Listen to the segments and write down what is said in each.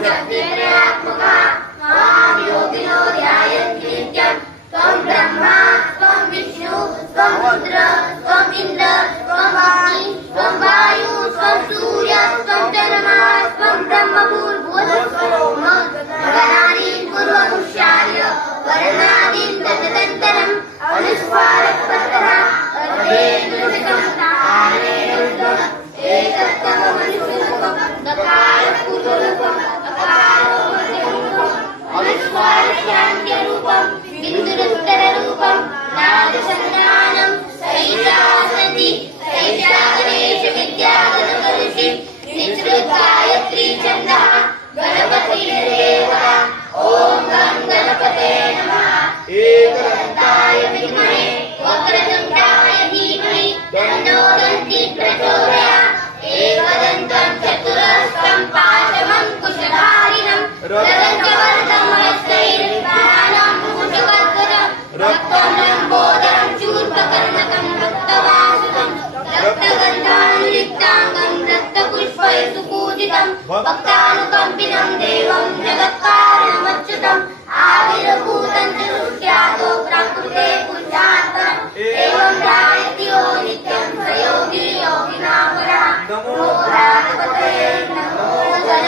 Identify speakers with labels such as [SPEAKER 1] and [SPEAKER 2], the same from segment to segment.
[SPEAKER 1] Come, Brahma, come, Vishnu, come, Rudra.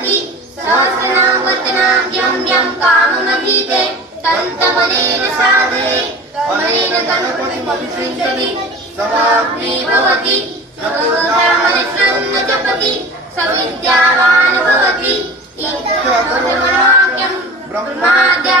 [SPEAKER 1] भवति सहस्रनामवचनां यं यं काममभीते तन्तमनेन साधये अनेन गणपतिमभिषिञ्चति समाग्ने भवति जपति स विद्यावान् भवति ब्रह्माद्या